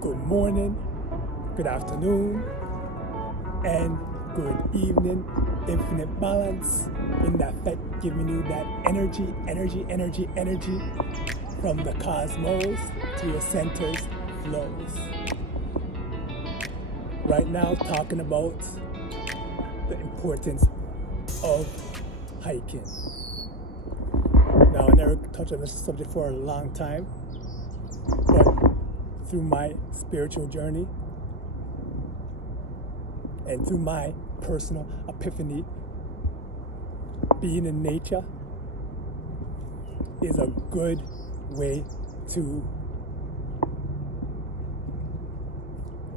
Good morning, good afternoon, and good evening. Infinite balance in that giving you that energy from the cosmos to your centers flows. Right now, talking about the importance of hiking. Now, I never touched on this subject for a long time, but through my spiritual journey and through my personal epiphany, being in nature is a good way to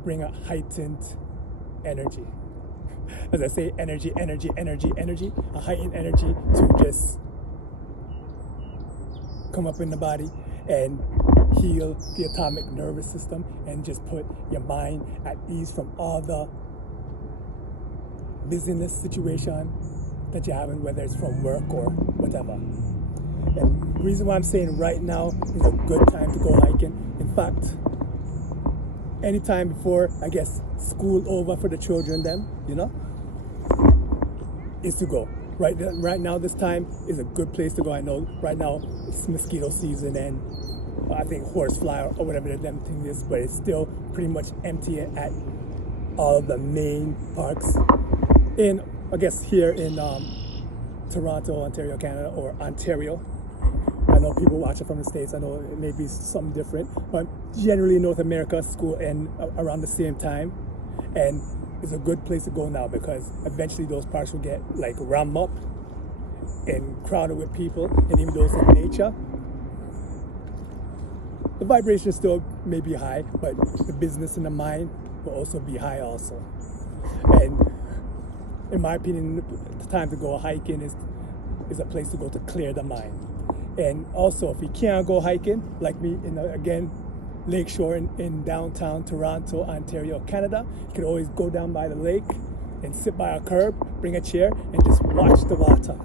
bring a heightened energy. As I say, energy, a heightened energy to just come up in the body and heal the atomic nervous system and just put your mind at ease from all the busyness situation that you're having, whether it's from work or whatever. And the reason why I'm saying right now is a good time to go hiking. In fact, anytime before, I guess, school over for the children, is to go. Right now, this time is a good place to go. I know right now it's mosquito season and I think horsefly or whatever the damn thing is, but it's still pretty much empty at all of the main parks. I guess here in Toronto, Ontario, Canada, or Ontario. I know people watch it from the States. I know it may be something different, but generally in North America, school end around the same time. And it's a good place to go now because eventually those parks will get like rammed up and crowded with people. And even though it's in nature, the vibration still may be high, but the business in the mind will also be high also. And in my opinion, the time to go hiking is a place to go to clear the mind. And also, if you can't go hiking, like me, again, Lakeshore in downtown Toronto, Ontario, Canada, you can always go down by the lake and sit by a curb, bring a chair, and just watch the water.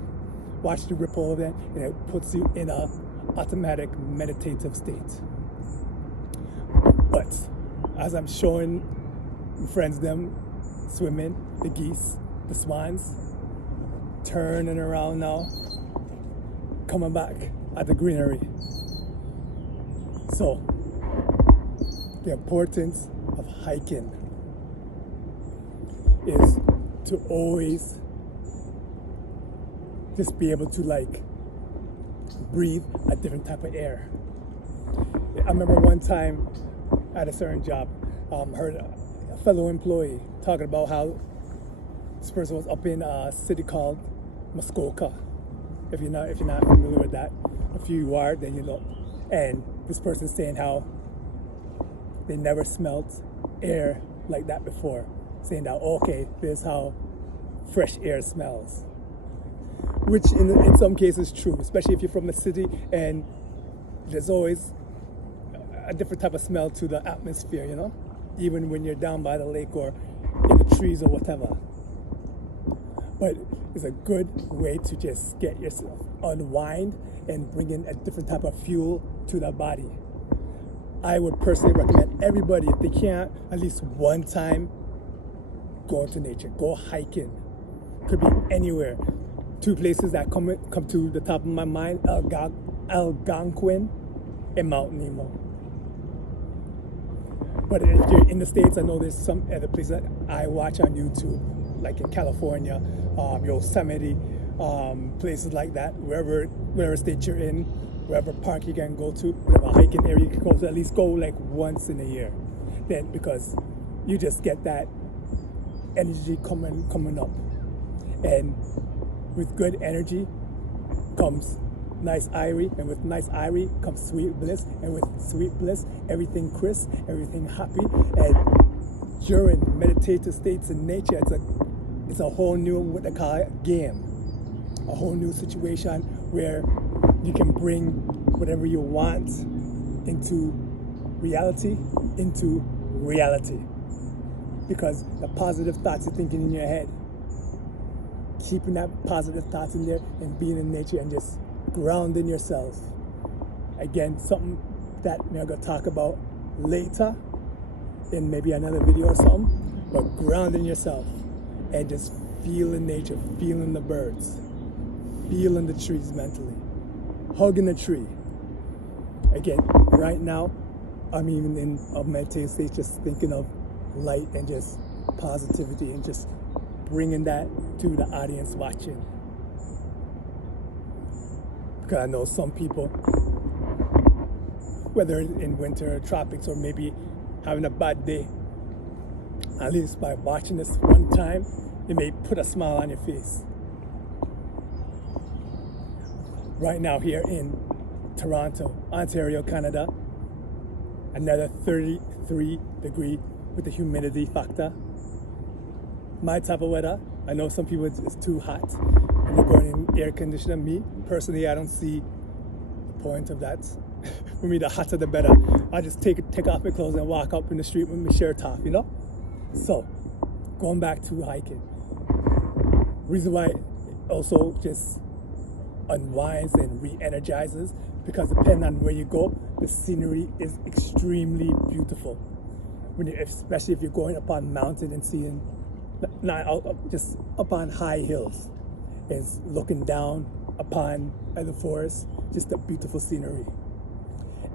Watch the ripple of it, and it puts you in a automatic meditative state. But as I'm showing friends them swimming, the geese, the swans, turning around now, coming back at the greenery. So, the importance of hiking is to always just be able to breathe a different type of air. I remember one time at a certain job, heard a fellow employee talking about how this person was up in a city called Muskoka. If you're not familiar with that, if you are, then you know. And this person saying how they never smelt air like that before, saying that okay, this is how fresh air smells. Which in some cases is true, especially if you're from the city and there's always a different type of smell to the atmosphere, even when you're down by the lake or in the trees or whatever. But it's a good way to just get yourself unwind and bring in a different type of fuel to the body. I would personally recommend everybody, if they can't, at least one time, go into nature, go hiking. Could be anywhere. Two places that come to the top of my mind, Algonquin and Mount Nemo. But if you're in the States, I know there's some other places that I watch on YouTube, like in California, Yosemite, places like that, wherever state you're in, wherever park you can go to, whatever hiking area you can go to, at least go like once in a year. Then, because you just get that energy coming up. And with good energy comes nice irie, and with nice irie comes sweet bliss, and with sweet bliss, everything crisp, everything happy. And during meditative states in nature, it's a whole new, what they call it, game. A whole new situation where you can bring whatever you want into reality. Because the positive thoughts you're thinking in your head, keeping that positive thoughts in there and being in nature and just grounding yourself. Again, something that we're going to talk about later in maybe another video or something, but grounding yourself and just feeling nature, feeling the birds, feeling the trees mentally, hugging the tree. Again, right now, I'm even in a meditative state, just thinking of light and just positivity and just bringing that to the audience watching. Because I know some people, whether in winter or tropics or maybe having a bad day, at least by watching this one time, it may put a smile on your face. Right now here in Toronto, Ontario, Canada, another 33 degree with the humidity factor. My type of weather, I know some people it's too hot and they're going in air conditioner. Me, personally, I don't see the point of that. For me, the hotter the better. I just take off my clothes and walk up in the street with my shirt off, you know? So, going back to hiking. Reason why it also just unwinds and re-energizes, because depending on where you go, the scenery is extremely beautiful. Especially if you're going up on mountain and seeing, just up on high hills, and looking down upon the forest, just a beautiful scenery.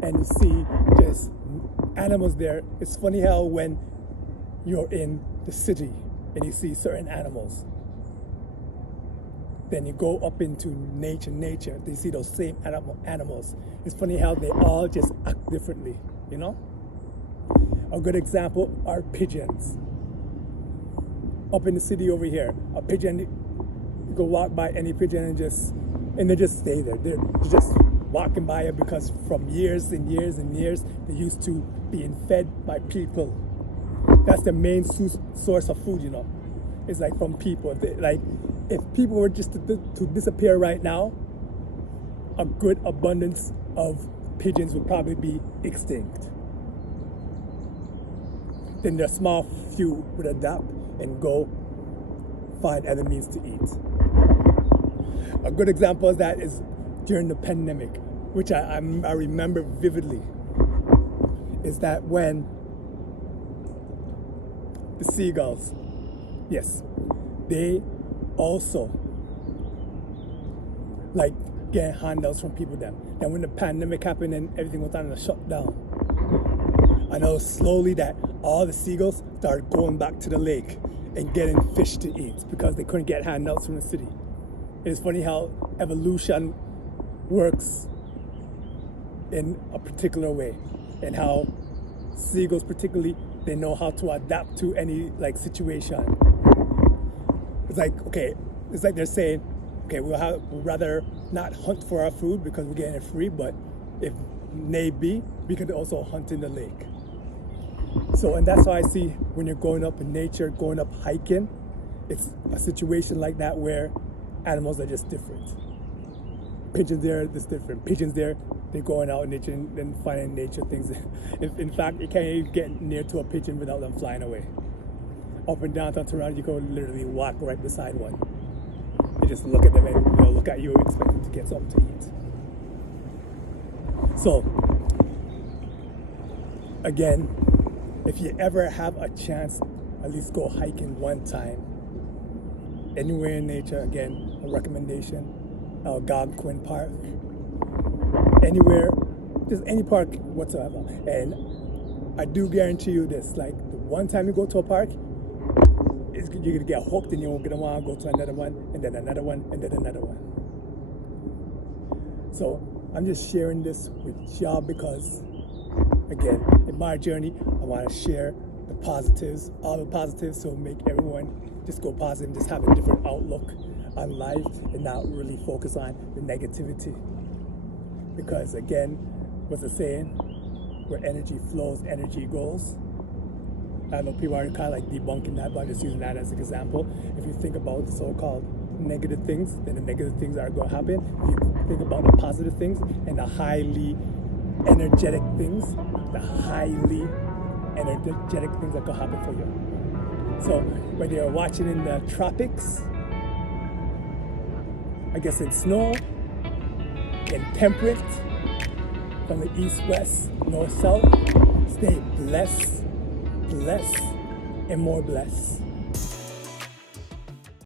And you see just animals there. It's funny how when you're in the city and you see certain animals, then you go up into nature, they see those same animals. It's funny how they all just act differently, you know? A good example are pigeons. Up in the city over here, a pigeon, you go walk by any pigeon and they just stay there. They're just walking by it because from years and years and years, they're used to being fed by people. That's the main source of food, you know. It's like from people. If people were just to disappear right now, a good abundance of pigeons would probably be extinct. Then the small few would adapt and go find other means to eat. A good example of that is during the pandemic, which I remember vividly, is that when the seagulls, yes, they also like getting handouts from people then. And when the pandemic happened and everything was on a shutdown, I know slowly that all the seagulls started going back to the lake and getting fish to eat because they couldn't get handouts from the city. It's funny how evolution works in a particular way, and how seagulls particularly, they know how to adapt to any situation. It's like they're saying, okay, we'll rather not hunt for our food because we're getting it free, but if need be, we could also hunt in the lake. So, and that's how I see when you're going up in nature, going up hiking, it's a situation like that where animals are just different. Pigeons there, it's different. Pigeons there, they're going out in nature and finding nature things. In fact, you can't even get near to a pigeon without them flying away. Up in downtown Toronto, you can literally walk right beside one. You just look at them and look at you and expect them to get something to eat. So, again, if you ever have a chance, at least go hiking one time. Anywhere in nature, again, a recommendation, Algonquin Park. Anywhere, just any park whatsoever. And I do guarantee you this, the one time you go to a park, you're gonna get hooked and you're gonna wanna go to another one, and then another one, and then another one. So I'm just sharing this with y'all because, again, in my journey, I wanna share the positives, all the positives, so make everyone just go positive, just have a different outlook on life and not really focus on the negativity. Because again, what's the saying? Where energy flows, energy goes. I know people are kind of debunking that, but I'm just using that as an example. If you think about the so-called negative things, then the negative things are going to happen. If you think about the positive things and the highly energetic things, the highly energetic things that could happen for you. So whether you're watching in the tropics, I guess in snow, in temperate, from the east, west, north, south, stay blessed, less and more blessed.